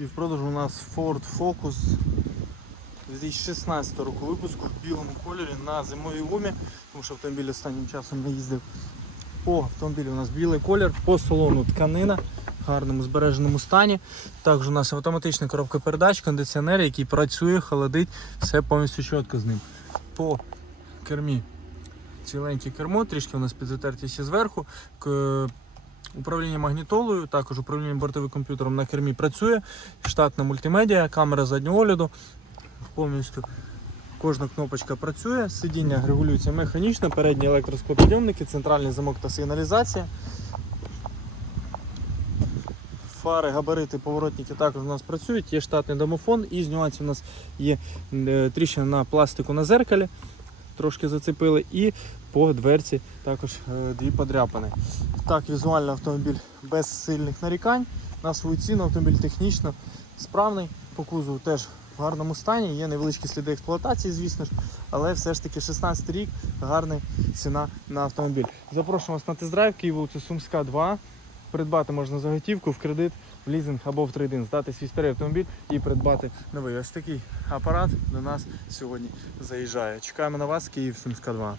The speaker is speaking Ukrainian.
І в продажу у нас Ford Focus 2016 року випуску в білому кольорі на зимовій гумі, тому що автомобіль останнім часом не їздив. По автомобілю у нас білий колір, по салону тканина в гарному збереженому стані. Також у нас автоматична коробка передач, кондиціонер, який працює, холодить, все повністю чітко з ним. По кермі ціленьке кермо, трішки у нас підзатертісті зверху. Управління магнітолою, також управління бортовим комп'ютером на кермі працює. Штатна мультимедіа, камера заднього огляду. Повністю кожна кнопочка працює. Сидіння регулюється механічно, передні електросклопідйомники, центральний замок та сигналізація. Фари, габарити, поворотники також у нас працюють. Є штатний домофон і з нюансів у нас є е, тріщина на пластику на зеркалі. Трошки зацепили, і по дверці також е, дві подряпини. Так, візуально автомобіль без сильних нарікань. На свою ціну автомобіль технічно справний, по кузову теж в гарному стані. Є невеличкі сліди експлуатації, звісно ж, але все ж таки 16 рік гарна ціна на автомобіль. Запрошуємо вас на тест-драйв Київ вулиця Сумська 2. Придбати можна за готівку в кредит, в лізинг або в трейдинг, здати свій старий автомобіль і придбати новий. Ось такий апарат до нас сьогодні заїжджає. Чекаємо на вас, Київ Сумська 2.